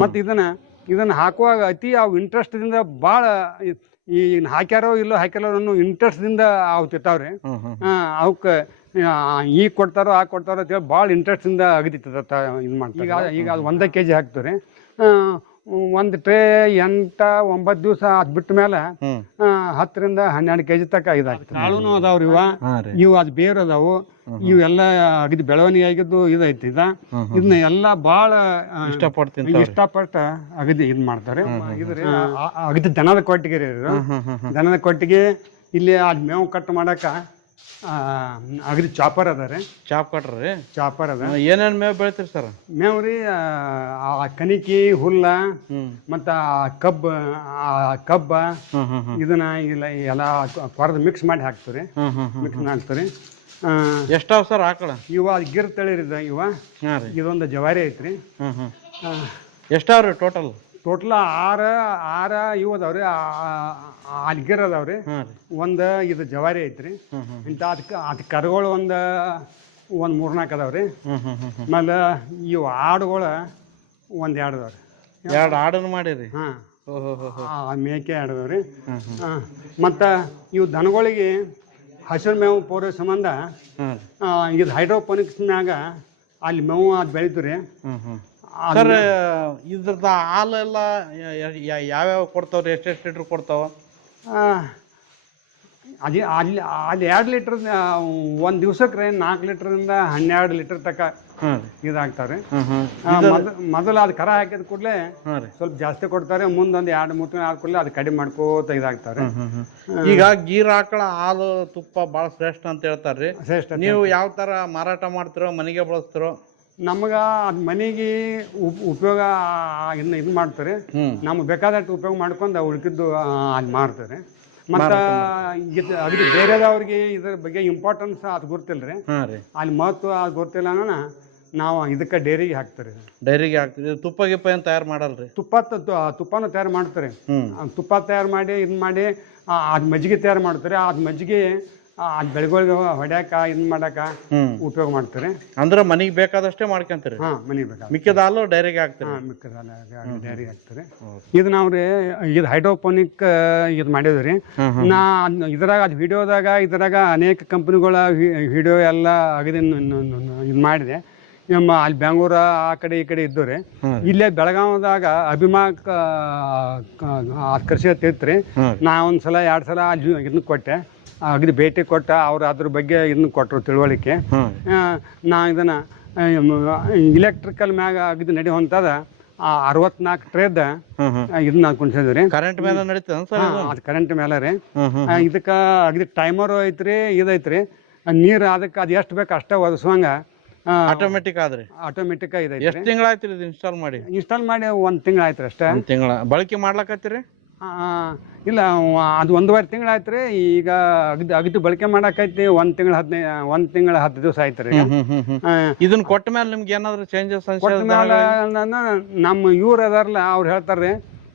ಮತ್ತು ಇದನ್ನ ಹಾಕುವಾಗ ಅತಿ ಅವು ಇಂಟ್ರೆಸ್ಟ್ದಿಂದ ಭಾಳ ಈ ಹಾಕ್ಯಾರೋ ಇಲ್ಲೋ ಹಾಕ್ಯಾರೋ ಇಂಟ್ರೆಸ್ಟ್ದಿಂದ ಅವು ತಿಂತಾವ್ರಿ. ಅವಕ್ಕೆ ಈಗ ಕೊಡ್ತಾರೋ ಆಗ ಕೊಡ್ತಾರೋ ಅಂತೇಳಿ ಭಾಳ ಇಂಟ್ರೆಸ್ಟಿಂದ ಅಗದಿತ್ತದ ಇದು ಮಾಡ್ತಾರೆ. ಈಗ ಅದು 1 kg ಹಾಕ್ತೀವಿ. ಒಂದು ಟ್ರೇ 8-9 ದಿವಸ ಅದು ಬಿಟ್ಟ ಮೇಲೆ 10 ರಿಂದ 12 kg ತನಕ ಇದಾಗ್ತದೆ. ಕಾಳುನು ಅದಾವ್ರಿ ಇವು ಅದು ಬೇರೆ ಅದಾವು. ಇವೆಲ್ಲ ಅಗದಿ ಬೆಳವಣಿಗೆ ಆಗಿದ್ದು ಇದೈತಿ. ಇದನ್ನ ಎಲ್ಲ ಭಾಳ ಇಷ್ಟಪಟ್ಟು ಅಗದಿ ಇದು ಮಾಡ್ತಾರೆ. ಇದ್ರಿ ಅಗದಿ ದನದ ಕೊಟ್ಟಿಗೆ ರೀ. ದನದ ಕೊಟ್ಟಿಗೆ ಇಲ್ಲಿ ಅದು ಮೇವು ಕಟ್ ಮಾಡಕ ಅಗದಿ ಚಾಪರ್ ಅದ ರೀ. ಚಾಪರ್ ಅದ. ಏನೇನು ಮೇವು ಬೆಳಿತೀರಿ ಸರ್? ಮೇವು ರೀ ಕಣಿಕಿ, ಹುಲ್ಲ, ಮತ್ತ ಕಬ್ಬ ಇದನ್ನ ಇಲ್ಲ ಎಲ್ಲ ಕೊರದು ಮಿಕ್ಸ್ ಮಾಡಿ ಹಾಕ್ತೀರಿ. ಎಷ್ಟಾವ ಸರ್ ಆಕಳ? ಇವ ಗಿರ್ ತಳಿರಿದ ಇವ. ಇದೊಂದು ಜವಾರಿ ಐತ್ರಿ. ಎಷ್ಟಾವ್ರಿ ಟೋಟಲ್? 6 ಇವು ಅದಾವ್ರಿ. ಅಲ್ಲಿ ಗಿರ್ ಅದಾವ್ರಿ. ಒಂದು ಇದು ಜವಾರಿ ಐತ್ರಿ. ಇಂಥ ಅದಕ್ಕೆ ಕರುಗಳು ಒಂದು 3-4 ಅದಾವ್ರಿ. ಆಮೇಲೆ ಇವು ಆಡುಗಳು 1-2 ಅದಾವ್ರಿ. 2 ಆಡನ್ನು ಮಾಡಿರಿ? ಮೇಕೆ ಆಡದವ್ರಿ. ಮತ್ತು ಇವು ದನಗಳಿಗೆ ಹಸಿರು ಮೇವು ಪೂರೈ ಸಂಬಂಧ ಇದು ಹೈಡ್ರೋಪೋನಿಕ್ಸ್ನಾಗ ಅಲ್ಲಿ ಮೇವು ಅದು ಬೆಳಿತೀರಿ. ಸರ್ ಇದ್ರದ್ದು ಹಾಲೆಲ್ಲ ಯಾವ್ಯಾವ ಕೊಡ್ತಾವ್ರಿ? ಎಷ್ಟೆಷ್ಟು ಲೀಟ್ರ್ ಕೊಡ್ತಾವ? ಅಲ್ಲಿ 2 ಲೀಟ್ರ್ ಒಂದು ದಿವ್ಸಕ್ಕೆ ರೀ 4 ಲೀಟ್ರಿಂದ 12 ಲೀಟ್ರ್ ತನಕ ಇದಾಗ್ತಾವ್ರಿ. ಮೊದಲು ಅದು ಕರ ಹಾಕಿದ ಕೂಡಲೇ ಸ್ವಲ್ಪ ಜಾಸ್ತಿ ಕೊಡ್ತಾರೆ. ಮುಂದೊಂದು 2-3 ತಿಂಗಳು ಆದ ಕೂಡಲೇ ಅದು ಕಡಿಮೆ ಮಾಡ್ಕೋತ ಇದಾಗ್ತಾರೆ. ಈಗ ಗೀರ್ ಆಕಳ ಹಾಲು ತುಪ್ಪ ಭಾಳ ಶ್ರೇಷ್ಠ ಅಂತ ಹೇಳ್ತಾರ್ರಿ. ನೀವು ಯಾವ ಥರ ಮಾರಾಟ ಮಾಡ್ತಿರೋ, ಮನೆಗೆ ಬಳಸ್ತಿರೋ? ನಮ್ಗೆ ಅದು ಮನೆಗೆ ಉಪಯೋಗ ಇದು ಮಾಡ್ತಾರೆ. ನಮ್ಗೆ ಬೇಕಾದಷ್ಟು ಉಪಯೋಗ ಮಾಡ್ಕೊಂಡು ಉಳ್ಕಿದ್ದು ಅದು ಮಾರ್ತಾರೆ. ಮತ್ತು ಅದಕ್ಕೆ ಬೇರೆದವ್ರಿಗೆ ಇದ್ರ ಬಗ್ಗೆ ಇಂಪಾರ್ಟೆನ್ಸ್ ಅದು ಗೊತ್ತಿಲ್ಲ ರೀ. ಅಲ್ಲಿ ಮಹತ್ವ ಅದು ಗೊತ್ತಿಲ್ಲ ಅನ್ನೋಣ ನಾವು ಇದಕ್ಕೆ ಡೈರಿಗೆ ಹಾಕ್ತಾರೆ. ಡೈರಿಗೆ ಹಾಕ್ತೀವಿ. ತುಪ್ಪ ಗಿಪ್ಪ ಏನು ತಯಾರು ಮಾಡಲ್ರಿ? ತುಪ್ಪನೂ ತಯಾರು ಮಾಡ್ತಾರೆ. ತುಪ್ಪ ತಯಾರು ಮಾಡಿ ಇದು ಮಾಡಿ ಅದು ಮಜ್ಜಿಗೆ ತಯಾರು ಮಾಡ್ತಾರೆ. ಅದು ಮಜ್ಜಿಗೆ ಅದು ಬೆಳೆಗಳಿಗೆ ಹೊಡ್ಯಾಕ ಇದು ಮಾಡಾಕ ಉಪಯೋಗ ಮಾಡ್ತಾರೆ. ಅಂದ್ರೆ ಮನೆಗೆ ಬೇಕಾದಷ್ಟೇ ಮಾಡ್ಕೊಂತೀರಿ? ಮನೆಗೆ ಬೇಕಾದ ಮಿಕ್ಕಿದ ಹಾಲು ಡೈರಿಗೆ ಹಾಕ್ತಾರೆ? ಮಿಕ್ಕಿದ ಹಾಲು ಡೈರಿಗೆ ಹಾಕ್ತಾರೆ. ಇದು ನಾವು ರೀ ಇದು ಹೈಡ್ರೋಪೋನಿಕ್ ಇದು ಮಾಡಿದ್ವಿ ರೀ. ಇದ್ರಾಗ ಅದು ವಿಡಿಯೋದಾಗ ಇದ್ರಾಗ ಅನೇಕ ಕಂಪ್ನಿಗಳ ವಿಡಿಯೋ ಎಲ್ಲ ಅಗದಿ ಇದು ಮಾಡಿದೆ. ನಮ್ಮ ಅಲ್ಲಿ ಬೆಂಗಳೂರು ಆ ಕಡೆ ಈ ಕಡೆ ಇದ್ದು ರೀ. ಇಲ್ಲೇ ಬೆಳಗಾವದಾಗ ಅಭಿಮಾ ಕೃಷಿ ತಿರ್ತ್ರಿ. ನಾ 1 ಸಲ 2 ಸಲ ಅಲ್ಲಿ ಇದನ್ನ ಕೊಟ್ಟೆ, ಅಗದಿ ಭೇಟಿ ಕೊಟ್ಟ. ಅವ್ರು ಅದ್ರ ಬಗ್ಗೆ ಇದನ್ನ ಕೊಟ್ಟರು ತಿಳುವಳಿಕೆ. ನಾ ಇದನ್ನ ಇಲೆಕ್ಟ್ರಿಕಲ್ ಮ್ಯಾಗ ಅಗದಿ ನಡೆಯುವಂಥದ 64 ಟ್ರೇದ ಇದನ್ನ ಕುಣಿಸಿದ್ವಿ ರೀ. ಕರೆಂಟ್ ಮೇಲೆ ನಡೀತದ? ಅದು ಕರೆಂಟ್ ಮೇಲೆ ರೀ. ಇದಕ್ಕೆ ಅಗದಿ ಟೈಮರು ಐತ್ರಿ, ಇದೈತ್ರಿ. ನೀರು ಅದಕ್ಕೆ ಅದು ಎಷ್ಟು ಬೇಕು ಅಷ್ಟೇ ಒದಸುವಂಗ ಆಟೋಮೆಟಿಕ್ ಆದ್ರಿ? ಆಟೋಮೆಟಿಕ್ ಇದೈತಿ. ಎಷ್ಟು ತಿಂಗಳಾಯ್ತು ಇದು ಇನ್ಸ್ಟಾಲ್ ಮಾಡಿ? 1 ತಿಂಗಳು ಆಯ್ತು ಅಷ್ಟೇ. 1 ತಿಂಗಳ ಬಳಕೆ ಮಾಡ್ಲಕತ್ತೀರಿ? ಇಲ್ಲ, ಅದು 1.5 ತಿಂಗಳು ಆಯ್ತು ರೀ. ಈಗ ಅಗದಿ ಬಳಕೆ ಮಾಡಕೈತಿ 1 ತಿಂಗಳು 10 ದಿವಸ ಆಯ್ತು ರೀ. ಇದನ್ನ ಕೊಟ್ಟ ಮೇಲೆ ನಿಮ್ಗೆ ಏನಾದ್ರು ಚೇಂಜಸ್? ಕೊಟ್ಟ ಮೇಲೆ ನಮ್ಮ ಇವ್ರು ಅದಾರಲ್ಲ ಅವ್ರು ಹೇಳ್ತಾರ್ರಿ,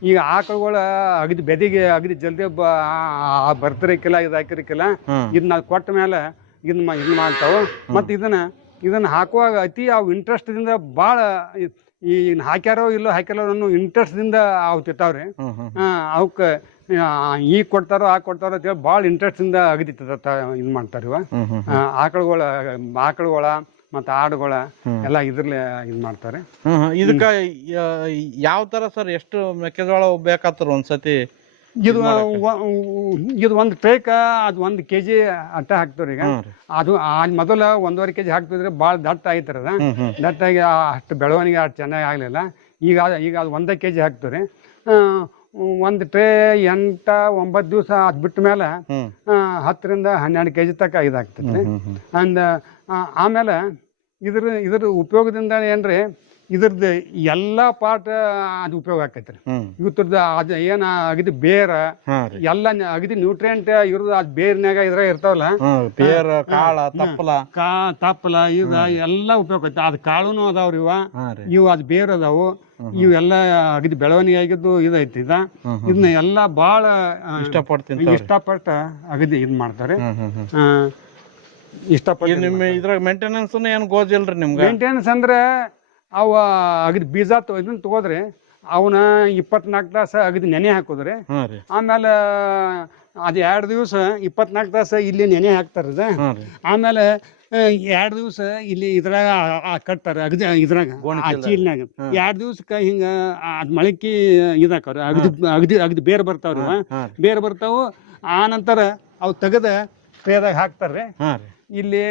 ಈಗ ಆಕಳುಗಳು ಅಗದಿ ಬೆದಿಗೆ ಅಗದಿ ಜಲ್ದಿ ಬರ್ತಿರಕ್ಕಿಲ್ಲ, ಇದು ಹಾಕಿರಕ್ಕಿಲ್ಲ. ಇದನ್ನ ಕೊಟ್ಟ ಮೇಲೆ ಇದನ್ನ ಮಾಡ್ತಾವ. ಮತ್ತು ಇದನ್ನ ಹಾಕುವಾಗ ಅತಿ ಅವು ಇಂಟ್ರೆಸ್ಟ್ದಿಂದ ಭಾಳ ಈ ಹಾಕ್ಯಾರೋ ಇಲ್ಲೋ ಹಾಕ್ಯಾರೋ ಇಂಟ್ರೆಸ್ಟ್ದಿಂದ ಅವು ತಿಂತಾವ್ರಿ. ಅವಕ್ಕೆ ಈಗ ಕೊಡ್ತಾರೋ ಆಗ ಕೊಡ್ತಾರೋ ಅಂತೇಳಿ ಭಾಳ ಇಂಟ್ರೆಸ್ಟಿಂದ ಅಗದಿತ್ತದ ಇದು ಮಾಡ್ತಾರೆ. ಆಕಳುಗಳ ಮತ್ತು ಆಡುಗಳ ಎಲ್ಲ ಇದ್ರಲ್ಲೇ ಇದು ಮಾಡ್ತಾರೆ. ಇದಕ್ಕೆ ಯಾವ ಥರ ಸರ್ ಎಷ್ಟು ಮೆಕ್ಕೆಜೋಳ ಬೇಕಾಗ್ತಾರ ಒಂದ್ಸತಿ? ಇದು 1 ಟ್ರೇಕ ಅದು 1 kg ಅಟ್ಟ ಹಾಕ್ತಾರೆ. ಈಗ ಅದು ಮೊದಲ 1.5 kg ಹಾಕ್ತಿದ್ರೆ ಭಾಳ ದಟ್ಟ ಆಯ್ತಾರದ. ದಟ್ಟಾಗಿ ಅಷ್ಟು ಬೆಳವಣಿಗೆ ಅಷ್ಟು ಚೆನ್ನಾಗಿ ಆಗಲಿಲ್ಲ. ಈಗ ಅದು 1 kg ಹಾಕ್ತಾರೆ. 1 ಟ್ರೇ 8-9 ದಿವಸ ಅದು ಬಿಟ್ಟ ಮೇಲೆ 10 ರಿಂದ 12 kg ತನಕ ಇದಾಗ್ತದೆ. ಆಮೇಲೆ ಇದ್ರ ಉಪಯೋಗದಿಂದ ಏನ್ರಿ, ಇದ್ರದ್ದು ಎಲ್ಲ ಪಾರ್ಟ್ ಅದು ಉಪಯೋಗ ಆಕೈತ್ರಿ. ಇವತ್ತರದ ಅದು ಏನ ಅಗದಿ ಬೇರ ಎಲ್ಲ ಅಗದಿ ನ್ಯೂಟ್ರಿಯೆಂಟ್ ಇರೋದು ಅದು ಬೇರ್ನ್ಯಾಗ ಇದ್ರಾಗ ಇರ್ತಾವಲ್ಲ, ಬೇರ ಕಾಳ ತಪ್ಪಲ ಇದ ಎಲ್ಲ ಉಪಯೋಗ ಐತಿ. ಅದು ಕಾಳುನು ಅದಾವ್ರಿ. ಇವು ಅದು ಬೇರ್ ಅದಾವು. ಇವೆಲ್ಲ ಅಗದಿ ಬೆಳವಣಿಗೆ ಆಗಿದ್ದು ಇದೈತಿ. ಇದನ್ನ ಎಲ್ಲ ಭಾಳ ಇಷ್ಟಪಟ್ಟು ಅಗದಿ ಇದು ಮಾಡ್ತಾರೆ. ಇಷ್ಟಪಟ್ಟು ನಿಮ್ಮ ಇದ್ರಾಗ ಮೇಂಟೆನೆನ್ಸ್ ಏನು ಗೋಜಿಲ್ರಿ ನಿಮ್ಗೆ? ಮೇಂಟೆನೆನ್ಸ್ ಅಂದ್ರೆ ಅವ ಅಗದಿ ಬೀಜ ಇದನ್ನ ತಗೋದ್ರಿ ಅವನ 24 ತಾಸು ಅಗದಿ ನೆನೆ ಹಾಕೋದ್ರಿ. ಆಮೇಲೆ ಅದು 2 ದಿವಸ 24 ತಾಸು ಇಲ್ಲಿ ನೆನೆ ಹಾಕ್ತಾರದ. ಆಮೇಲೆ 2 ದಿವಸ ಇಲ್ಲಿ ಇದ್ರಾಗ ಕಟ್ತಾರ ಅಗದಿ ಇದ್ರಾಗ ಚೀಲ್ನಾಗ 2 ದಿವಸಕ್ಕೆ ಹಿಂಗ ಅದ್ ಮೊಳಕೆ ಇದಾಕವ್ರಿ ಅಗದಿ ಬೇರೆ ಬರ್ತಾವ್ರಿ. ಬೇರೆ ಬರ್ತಾವು. ಆ ನಂತರ ಅವು ತೆಗೆದ ಟ್ರೇದಾಗ ಹಾಕ್ತಾರ್ರಿ. ಇಲ್ಲಿ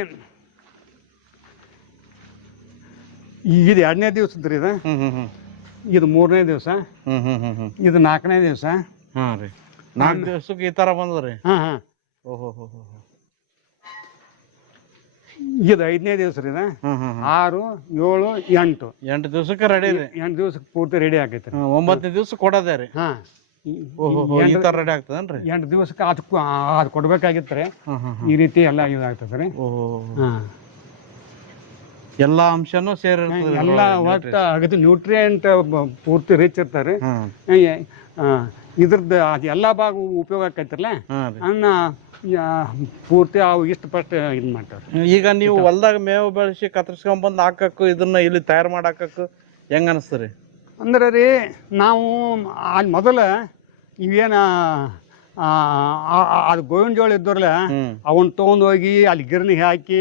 ಇದು 2ನೇ ದಿವಸದ್ರಿ ಇದು. ಇದು 3ನೇ ದಿವಸ. ಇದು 4ನೇ ದಿವಸ. 4 ದಿವಸಕ್ಕೆ ಈ ತರ ಬಂದ್ರಿ. ಇದು 5ನೇ ದಿವಸ ರೀ. 6, 7, 8 8 ದಿವಸಕ್ಕೆ ರೆಡಿ ಇದೆ. 8 ದಿವಸಕ್ಕೆ ಪೂರ್ತಿ ರೆಡಿ ಆಗೈತೆ. 9ನೇ ದಿವಸ ಕೊಡೋದೇ ರೀ. ಈ ತರ ರೆಡಿ ಆಗ್ತದನ್ರಿ. 8 ದಿವಸಕ್ಕೆ ಅದು ಕೊಡ್ಬೇಕಾಗಿತ್ರಿ. ಈ ರೀತಿ ಎಲ್ಲ ಇದಾಗ್ತದ್ರಿ. ಎಲ್ಲಾ ಅಂಶನೂ ಸೇರಿರ್ತದೆ. ಎಲ್ಲ ಒಟ್ಟ ಅಗದಿ ನ್ಯೂಟ್ರಿಯೆಂಟ್ ಪೂರ್ತಿ ರಿಚ್ ಇರ್ತಾರೆ. ಇದ್ರದ್ದು ಅದು ಎಲ್ಲಾ ಭಾಗ ಉಪಯೋಗ ಆಕೈತ್ರಲ್ಲ ಅನ್ನ ಪೂರ್ತಿ ಅವು ಇಷ್ಟು ಫಸ್ಟ್ ಇದು ಮಾಡ್ತಾರೆ. ಈಗ ನೀವು ಹೊಲ್ದಾಗ ಮೇವು ಬೆಳೆಸಿ ಕತ್ತರಿಸ್ಕೊಂಡ್ಬಂದು ಹಾಕಕ್ಕು ಇದನ್ನ ಇಲ್ಲಿ ತಯಾರು ಮಾಡಾಕಕ್ಕು ಹೆಂಗ ಅನಿಸ್ತರಿ? ಅಂದ್ರೆ ರೀ ನಾವು ಅಲ್ಲಿ ಮೊದಲ ಇವೇನ ಅದು ಗೋವಿನ ಜೋಳ ಇದ್ದವ್ರಲ್ಲ ಅವನ್ನ ತೊಗೊಂಡೋಗಿ ಅಲ್ಲಿ ಗಿರಣಿ ಹಾಕಿ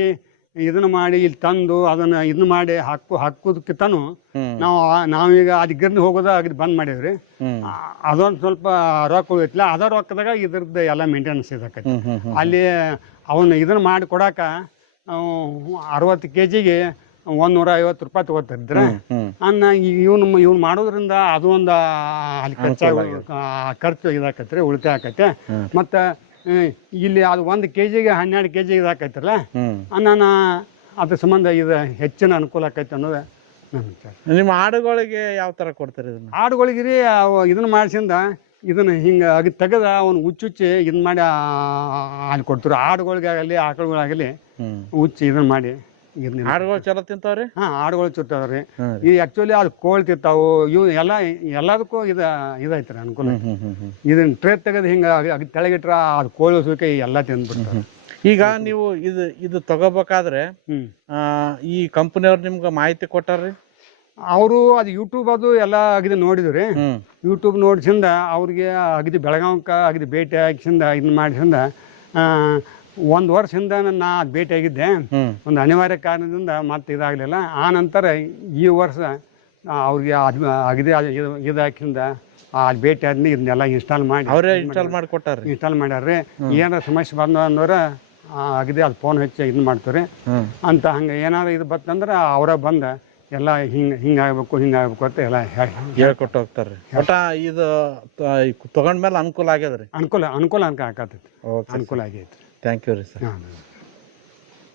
ಇದನ್ನ ಮಾಡಿ ಇಲ್ಲಿ ತಂದು ಅದನ್ನ ಇದನ್ನ ಮಾಡಿ ಹಾಕೋದಕ್ಕಿಂತನೂ ನಾವೀಗ ಅದು ಗಿರಣಿ ಹೋಗೋದ ಅಗದಿ ಬಂದ್ ಮಾಡೇವ್ರಿ. ಅದೊಂದು ಸ್ವಲ್ಪ ರೊಕ್ಕ ಹೋಗೈತಿಲ್ಲ. ಅದ ರೊಕ್ಕದಾಗ ಇದ್ರದ್ದು ಎಲ್ಲ ಮೇಂಟೆನೆನ್ಸ್ ಇದಾಕೈತಿ. ಅಲ್ಲಿ ಅವನ್ನ ಇದನ್ನ ಮಾಡಿ ಕೊಡಾಕ 60 kgಗೆ 150 ರೂಪಾಯಿ ತಗೋತಿದ್ರ. ಇವ್ನು ಮಾಡೋದ್ರಿಂದ ಅದು ಒಂದು ಅಲ್ಲಿ ಖರ್ಚು ಇದಾಕೈತ್ರಿ, ಉಳಿತಾಯ ಆಕೈತೆ. ಮತ್ತ ಇಲ್ಲಿ ಅದು 1 kgಗೆ 12 kg ಇದಾಕೈತ್ರಲ್ಲ ನಾನು ಅದ್ರ ಸಂಬಂಧ ಇದು ಹೆಚ್ಚಿನ ಅನುಕೂಲ ಆಕೈತೆ ಅನ್ನೋದು ನನ್ನ ವಿಚಾರ. ನಿಮ್ಮ ಆಡುಗಳಿಗೆ ಯಾವ ತರ ಕೊಡ್ತಾರೆ ಇದನ್ನ? ಆಡುಗಳಿಗೆ ರೀ ಇದನ್ನ ಮಾಡಿಸಿಂದ ಇದನ್ನ ಹಿಂಗೆ ಅಗಿ ತೆಗೆದ ಅವನು ಹುಚ್ಚುಚ್ಚಿ ಇದನ್ನ ಮಾಡಿ ಅಲ್ಲಿ ಕೊಡ್ತಾರೆ. ಆಡುಗಳಿಗಾಗಲಿ ಆಕಳುಗಳಾಗಲಿ ಹುಚ್ಚಿ ಇದನ್ನ ಮಾಡಿ. ಆಡುಗಳು ಚಲೋ ತಿಂತಾವ್ರಿ? ಆಡುಗಳು ತಿಂತಾವ್ರಿ. ಈ ಆಕ್ಚುಲಿ ಅದು ಕೋಳಿ ತಿಂತಾವು. ಇವು ಎಲ್ಲದಕ್ಕೂ ಇದೈತ್ರಿ ಅನುಕೂಲ. ಇದನ್ನ ಟ್ರೇ ತೆಗೆದು ಹಿಂಗ ತೆಳಗಿಟ್ರ ಅದು ಕೋಳಿ ಸುಖ ಎಲ್ಲ ತಿಂದ್ಬಿಡ್ತಾರೆ. ಈಗ ನೀವು ಇದು ತಗೋಬೇಕಾದ್ರೆ ಈ ಕಂಪನಿಯವ್ರು ನಿಮ್ಗೆ ಮಾಹಿತಿ ಕೊಟ್ಟಾರ್ರಿ? ಅವರು ಅದು ಯೂಟ್ಯೂಬ್ ಅದು ಎಲ್ಲ ಅಗದಿ ನೋಡಿದ್ರಿ. ಯೂಟ್ಯೂಬ್ ನೋಡ್ಸಿಂದ ಅವ್ರಿಗೆ ಅಗದಿ ಬೆಳಗಾವಕ್ಕ ಅಗದಿ ಭೇಟಿ ಹಾಕಿಸಿಂದ ಇದನ್ನ ಮಾಡಿಸಿಂದ 1 ವರ್ಷದಿಂದ ನಾ ಅದು ಭೇಟಿ ಆಗಿದ್ದೆ. ಒಂದು ಅನಿವಾರ್ಯ ಕಾರಣದಿಂದ ಮತ್ತೆ ಇದಾಗಲಿಲ್ಲ. ಆ ನಂತರ ಈ ವರ್ಷ ಅವ್ರಿಗೆ ಅಗದಿ ಇದು ಹಾಕಿಂದ ಅಲ್ಲಿ ಭೇಟಿ ಆದ್ಮೇಲೆ ಇದನ್ನೆಲ್ಲ ಇನ್ಸ್ಟಾಲ್ ಮಾಡಿ ಅವರೇ ಇನ್ಸ್ಟಾಲ್ ಮಾಡ್ಯಾರ್ರಿ. ಏನಾರ ಸಮಸ್ಯೆ ಬಂದ ಅಂದ್ರೆ ಅಗದಿ ಅದು ಫೋನ್ ಹಚ್ಚಿ ಇದನ್ನ ಮಾಡ್ತಾರೆ ಅಂತ. ಹಂಗೆ ಏನಾದ್ರು ಇದು ಬತ್ತಂದ್ರೆ ಅವರ ಬಂದ ಎಲ್ಲ ಹಿಂಗಾಗ್ಬೇಕು ಅಂತ ಎಲ್ಲ ಹೇಳ್ಕೊಟ್ಟು ಹೋಗ್ತಾರ್ರಿ. ಒಟ್ಟ ಇದು ತಗೊಂಡ್ಮೇಲೆ ಅನುಕೂಲ ಆಗ್ಯದ್ರಿ. ಅನುಕೂಲ ಆಗತೈತಿ. ಅನುಕೂಲ ಆಗೈತಿ. ಥ್ಯಾಂಕ್ ಯು ರೀ ಸರ್.